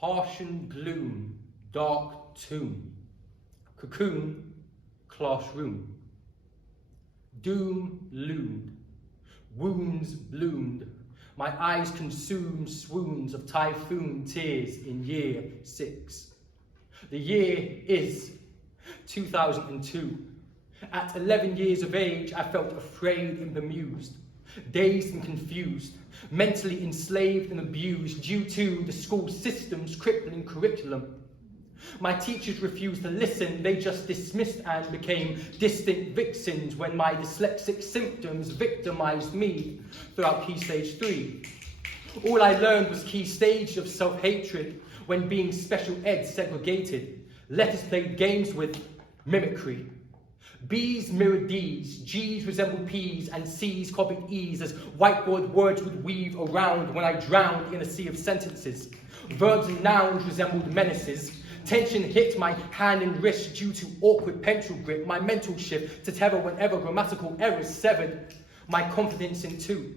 Harsh and gloom, dark tomb, cocoon, classroom. Doom loomed, wounds bloomed, my eyes consumed swoons of typhoon tears in year 6. The year is 2002. At 11 years of age, I felt afraid and bemused, dazed and confused, mentally enslaved and abused due to the school system's crippling curriculum. My teachers refused to listen, they just dismissed and became distant vixens when my dyslexic symptoms victimized me throughout Key Stage 3. All I learned was key stage of self-hatred when being special ed segregated. Letters played games with mimicry. B's mirrored D's, G's resembled P's, and C's copied E's as whiteboard words would weave around when I drowned in a sea of sentences. Verbs and nouns resembled menaces. Tension hit my hand and wrist due to awkward pencil grip. My mental shift to terror whenever grammatical errors severed my confidence in two.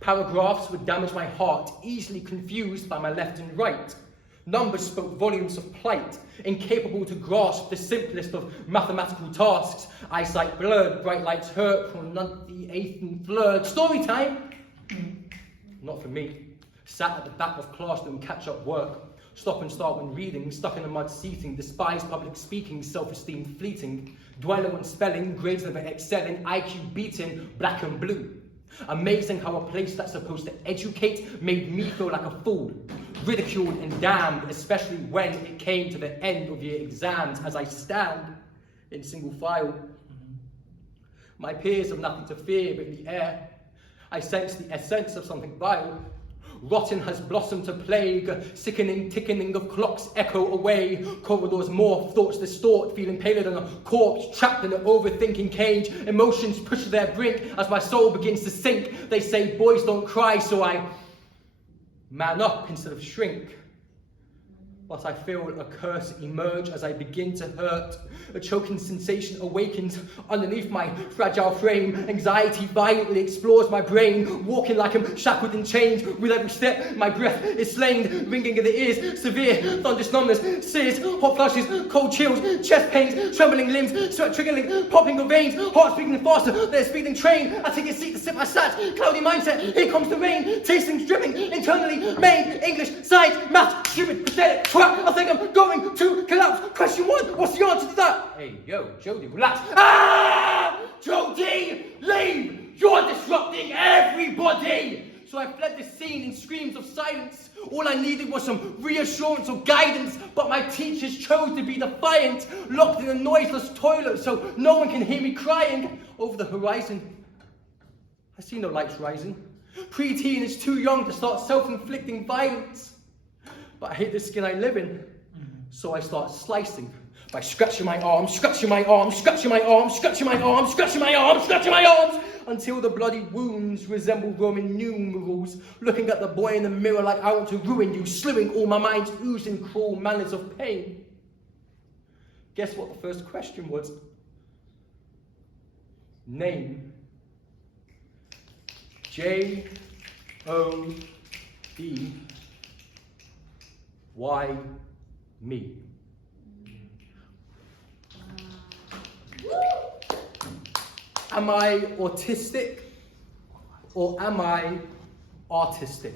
Paragraphs would damage my heart, easily confused by my left and right. Numbers spoke volumes of plight, incapable to grasp the simplest of mathematical tasks. Eyesight blurred, bright lights hurt, pronunciation and blurred. Story time! Not for me. Sat at the back of classroom, catch-up work. Stop and start when reading, stuck in a mud seating, despise public speaking, self-esteem fleeting, dwelling on spelling, grades never excelling, IQ beaten, black and blue. Amazing how a place that's supposed to educate made me feel like a fool, ridiculed and damned, especially when it came to the end of year exams as I stand in single file. My peers have nothing to fear but in the air. I sense the essence of something vile. Rotten has blossomed to plague, sickening ticking of clocks echo away. Corridors morph, thoughts distort, feeling paler than a corpse, trapped in an overthinking cage. Emotions push to their brink as my soul begins to sink. They say boys don't cry, so I man up instead of shrink. But I feel a curse emerge as I begin to hurt. A choking sensation awakens underneath my fragile frame. Anxiety violently explores my brain, walking like I'm shackled and chained. With every step, my breath is slain, ringing in the ears, severe thunderous numbness, sears, hot flushes, cold chills, chest pains, trembling limbs, sweat trickling, popping of veins, heart beating faster than a speeding train. I take a seat to sip my sat, cloudy mindset, here comes the rain, tasting, dripping, internally made, English, science, math, stupid, pathetic, crap. I think I'm going to collapse. Question 1, what's the answer to that? Hey, yo, jodY, relax. Ah! jodY, leave! You're disrupting everybody! So I fled the scene in screams of silence. All I needed was some reassurance or guidance, but my teachers chose to be defiant, locked in a noiseless toilet so no one can hear me crying. Over the horizon, I see no lights rising. Pre-teen is too young to start self-inflicting violence. But I hate the skin I live in, so I start slicing by scratching my arms, scratching my arms, scratching my arms, scratching my arms, scratching my arms, scratching my arms, until the bloody wounds resemble Roman numerals, looking at the boy in the mirror like I want to ruin you, slewing all my mind's oozing cruel manners of pain. Guess what the first question was? Name. jodY. Why me? Am I autistic or am I artistic?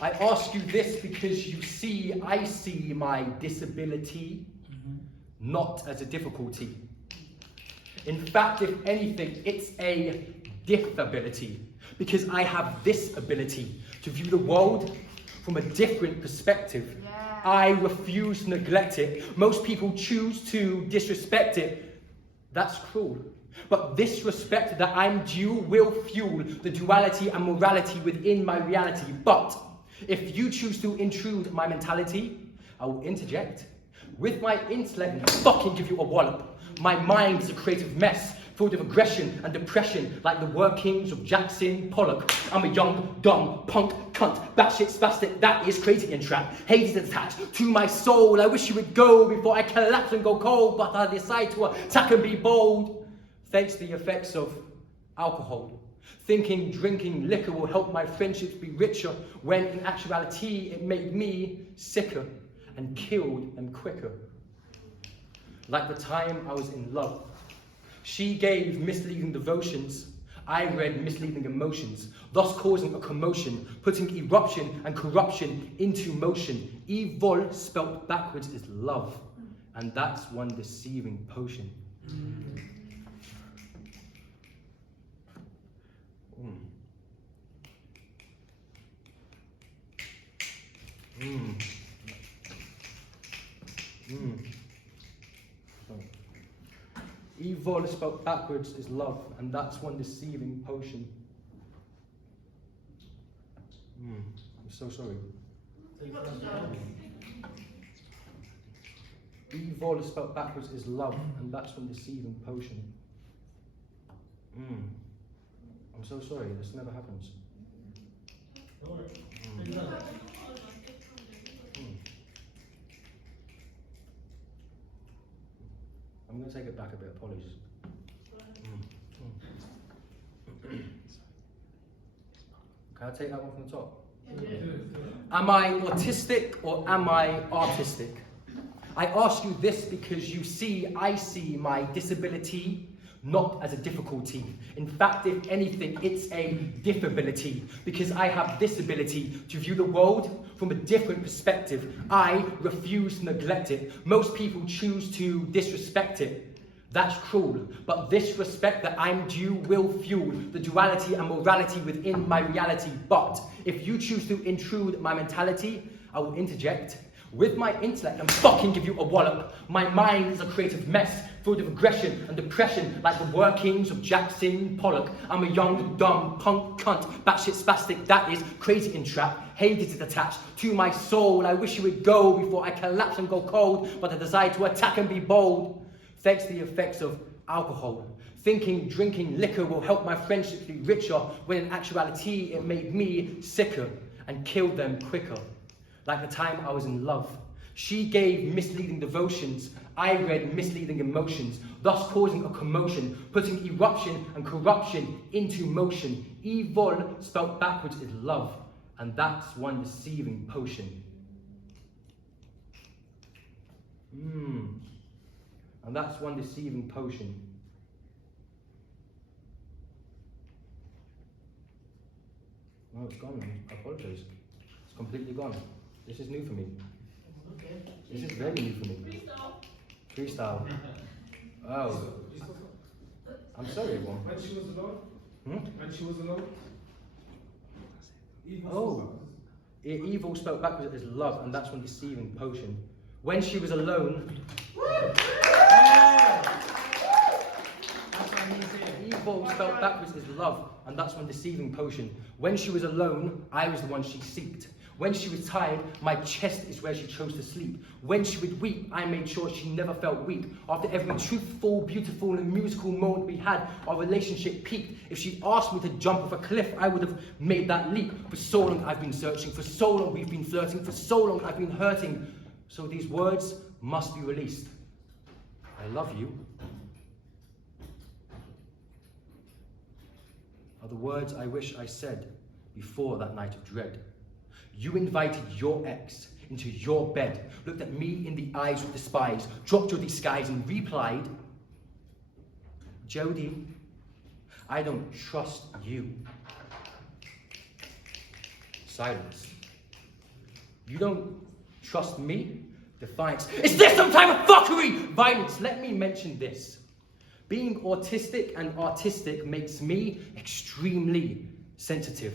I ask you this because you see, I see my disability not as a difficulty. In fact, if anything, it's a diffability because I have this ability to view the world from a different perspective. Yeah. I refuse to neglect it. Most people choose to disrespect it. That's cruel. But this respect that I'm due will fuel the duality and morality within my reality. But if you choose to intrude my mentality, I will interject. With my intellect and fucking give you a wallop. My mind is a creative mess, filled with aggression and depression, like the workings of Jackson Pollock. I'm a young, dumb, punk, cunt, batshit spastic that is crazy and trapped. Hate is attached to my soul. I wish you would go before I collapse and go cold, but I decide to attack and be bold. Thanks to the effects of alcohol. Thinking drinking liquor will help my friendships be richer, when in actuality it made me sicker and killed them quicker. Like the time I was in love. She gave misleading devotions, I read misleading emotions, thus causing a commotion, putting eruption and corruption into motion. Evil spelt backwards is love, and that's one deceiving potion. Evil spelled backwards is love, and that's one deceiving potion. I'm so sorry. Evil spelled backwards is love, and that's one deceiving potion. I'm so sorry, this never happens. I'm going to take it back a bit, apologies. Can I take that one from the top? Am I autistic or am I artistic? I ask you this because you see, I see my disability not as a difficulty. In fact, if anything, it's a diffability, because I have this ability to view the world from a different perspective. I refuse to neglect it. Most people choose to disrespect it. That's cruel, but this respect that I'm due will fuel the duality and morality within my reality. But if you choose to intrude my mentality, I will interject with my intellect and fucking give you a wallop. My mind is a creative mess, filled with aggression and depression, like the workings of Jackson Pollock. I'm a young, dumb, punk cunt, batshit spastic, that is crazy and trapped. Hades is attached to my soul. I wish you would go before I collapse and go cold, but I desire to attack and be bold. Thanks to the effects of alcohol. Thinking drinking liquor will help my friendships be richer, when in actuality it made me sicker and killed them quicker. Like the time I was in love. She gave misleading devotions, I read misleading emotions, thus causing a commotion, putting eruption and corruption into motion. Evil spelt backwards is love, and that's one deceiving potion. And that's one deceiving potion. No, it's gone, man. I apologize. It's completely gone. This is new for me. Okay. This is very new for me. Freestyle. Oh. I'm sorry, everyone. When she was alone? When she was alone? Evil spelled backwards is love, and that's one deceiving potion. When she was alone. Evil spelled backwards is love, and that's one deceiving potion. When she was alone, I was the one she seeked. When she was tired, my chest is where she chose to sleep. When she would weep, I made sure she never felt weak. After every truthful, beautiful, and musical moment we had, our relationship peaked. If she asked me to jump off a cliff, I would have made that leap. For so long I've been searching, for so long we've been flirting, for so long I've been hurting. So these words must be released. I love you. Are the words I wish I said before that night of dread. You invited your ex into your bed, looked at me in the eyes with despise, dropped your disguise and replied, jodY, I don't trust you. Silence. You don't trust me? Defiance. Is this some type of fuckery? Violence. Let me mention this. Being autistic and artistic makes me extremely sensitive,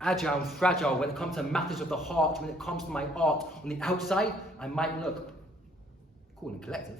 agile and fragile when it comes to matters of the heart. When it comes to my art, on the outside, I might look cool and collective,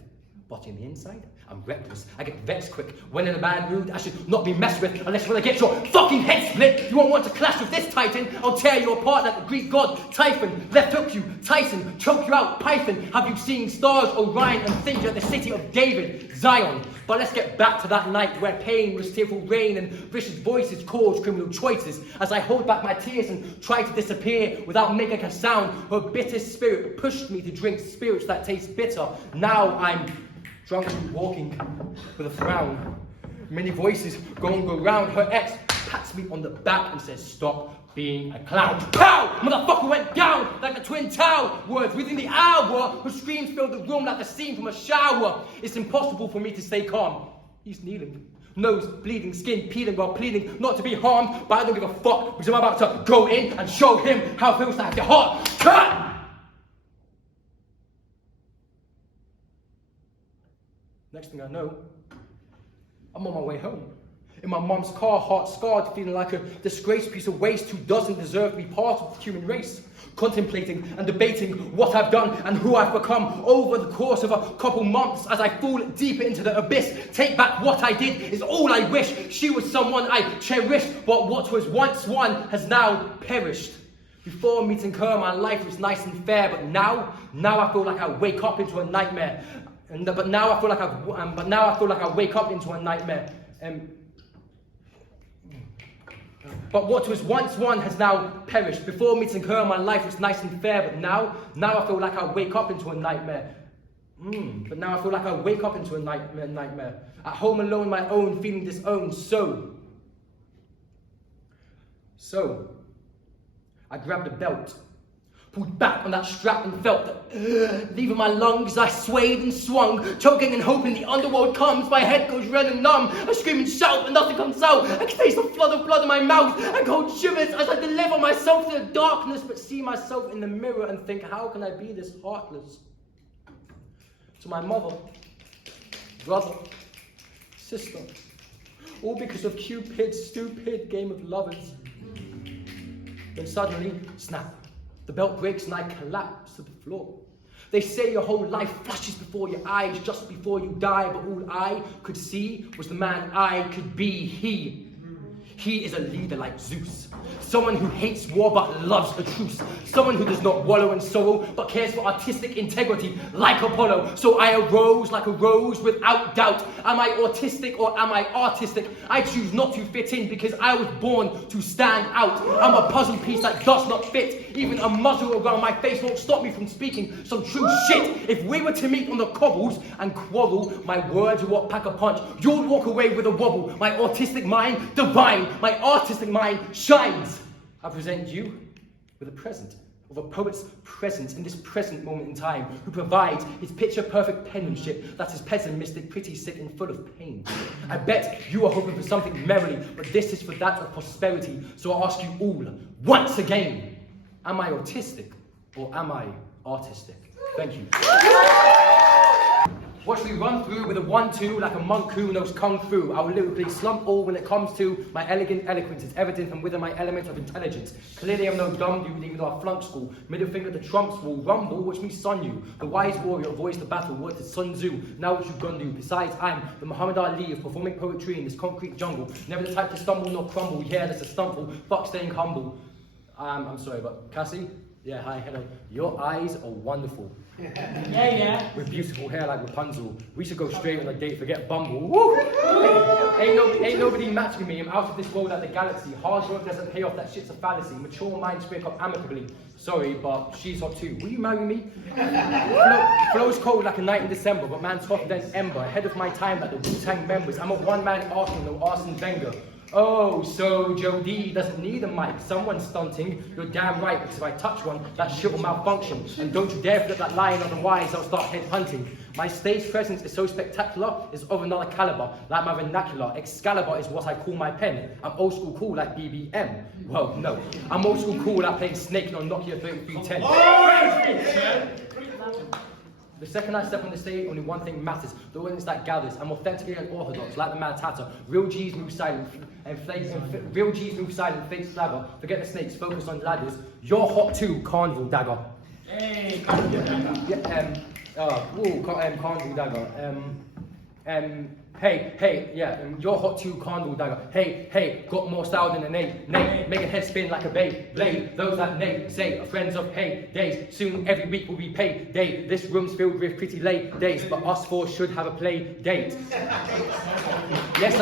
but in the inside, I'm reckless. I get vexed quick. When in a bad mood, I should not be messed with unless when I get your fucking head split. You won't want to clash with this titan. I'll tear you apart like the Greek god Typhon. Left hook you, Tyson, choke you out, Python. Have you seen stars, Orion, and think you're the city of David, Zion? But let's get back to that night where pain was tearful rain and vicious voices caused criminal choices. As I hold back my tears and try to disappear without making a sound, her bitter spirit pushed me to drink spirits that taste bitter. Now I'm drunk and walking with a frown. Many voices go round. Her ex pats me on the back and says, stop being a clown. Pow! Motherfucker went down like a twin tower. Words within the hour. Her screams filled the room like a scene from a shower. It's impossible for me to stay calm. He's kneeling. Nose bleeding, skin peeling while pleading not to be harmed. But I don't give a fuck because I'm about to go in and show him how it feels to have your heart cut. Next thing I know, I'm on my way home. In my mum's car, heart scarred, feeling like a disgraced piece of waste who doesn't deserve to be part of the human race. Contemplating and debating what I've done and who I've become over the course of a couple months as I fall deeper into the abyss. Take back what I did is all I wish. She was someone I cherished, but what was once one has now perished. Before meeting her, my life was nice and fair, but now I feel like I wake up into a nightmare. But now I feel like I wake up into a nightmare. But what was once one has now perished. Before meeting her, my life was nice and fair, but now I feel like I wake up into a nightmare. But now I feel like I wake up into a nightmare. At home alone, my own, feeling disowned. So, I grabbed a belt, pulled back on that strap and felt that, leaving my lungs, I swayed and swung, choking and hoping the underworld comes. My head goes red and numb. I scream and shout, but nothing comes out. I can taste the flood of blood in my mouth and cold shivers as I deliver myself to the darkness, but see myself in the mirror and think, how can I be this heartless? To my mother, brother, sister, all because of Cupid's stupid game of lovers. Then suddenly, snap. The belt breaks and I collapse to the floor. They say your whole life flashes before your eyes just before you die, but all I could see was the man I could be. He is a leader like Zeus. Someone who hates war but loves a truce. Someone who does not wallow in sorrow but cares for artistic integrity like Apollo. So I arose like a rose without doubt. Am I autistic or am I artistic? I choose not to fit in because I was born to stand out. I'm a puzzle piece that does not fit. Even a muzzle around my face won't stop me from speaking some true shit. If we were to meet on the cobbles and quarrel, my words would what pack a punch. You'll walk away with a wobble. My autistic mind divine. My artistic mind shines. I present you with a present of a poet's presence in this present moment in time, who provides his picture-perfect penmanship that is pessimistic, pretty sick, and full of pain. I bet you are hoping for something merrily, but this is for that of prosperity. So I ask you all, once again, am I autistic or am I artistic? Thank you. Watch me run through with a 1-2 like a monk who knows kung fu. I will lyrically slump all when it comes to my elegant eloquence. It's evident from within my element of intelligence. Clearly I'm no dumb dude even though I flunked school. Middle finger to Trumps will rumble, watch me son you. The wise warrior voiced the battle, what is Sun Tzu? Now what you gonna do? Besides I'm the Muhammad Ali of performing poetry in this concrete jungle. Never the type to stumble nor crumble, yeah that's a stumble. Fuck staying humble. I'm sorry but Cassie? Yeah, hi, hello. Your eyes are wonderful. Yeah. With beautiful hair like Rapunzel. We should go straight on a date, forget Bumble. Woo! Ain't nobody matching me. I'm out of this world like the galaxy. Hard work doesn't pay off, that shit's a fallacy. Mature minds break up amicably. Sorry, but she's hot too. Will you marry me? Flow's cold like a night in December, but man's hotter than Ember. Ahead of my time like the Wu-Tang members. I'm a one-man Arsenal, no Arsene Wenger. Oh, so jodY doesn't need a mic. Someone's stunting. You're damn right, because if I touch one, that shit will malfunction. And don't you dare flip that line, otherwise I'll start head hunting. My stage presence is so spectacular, it's of another caliber, like my vernacular. Excalibur is what I call my pen. I'm old school cool like BBM. Well, no. I'm old school cool like playing Snake on Nokia 3310. The second I step on the stage, only one thing matters. The audience that gathers. I'm authentically unorthodox, like the Mad Hatter. Real G's move silent, real G's move silent, fake slather. Forget the snakes, focus on ladders. You're hot too, carnival dagger. Hey. Carnival dagger. You're hot too, carnival dagger. Hey, got more style than a name. Make a head spin like a blade. Those that name say are friends of hey days. Soon every week will be pay day. This room's filled with pretty late days, but us four should have a play date. Yes,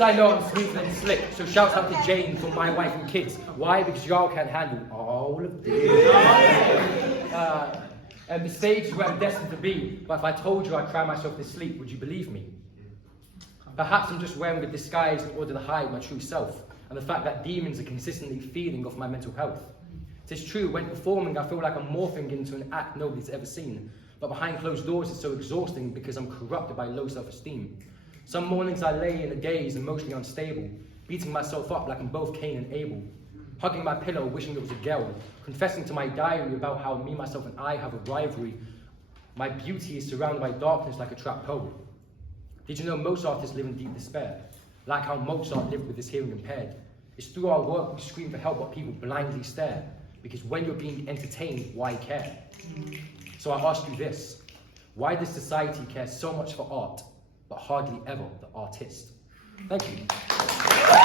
I know I'm smooth and slick. So shout out to Jane for my wife and kids. Why? Because y'all can't handle all of this. And the stage is where I'm destined to be. But if I told you I cry myself to sleep, would you believe me? Perhaps I'm just wearing a disguise in order to hide my true self, and the fact that demons are consistently feeding off my mental health. It is true, when performing, I feel like I'm morphing into an act nobody's ever seen, but behind closed doors it's so exhausting because I'm corrupted by low self-esteem. Some mornings I lay in a daze, emotionally unstable, beating myself up like I'm both Cain and Abel, hugging my pillow, wishing it was a girl, confessing to my diary about how me, myself, and I have a rivalry. My beauty is surrounded by darkness like a trapped poet. Did you know most artists live in deep despair? Like how Mozart lived with his hearing impaired. It's through our work we scream for help, but people blindly stare. Because when you're being entertained, why care? So I ask you this: why does society care so much for art, but hardly ever the artist? Thank you.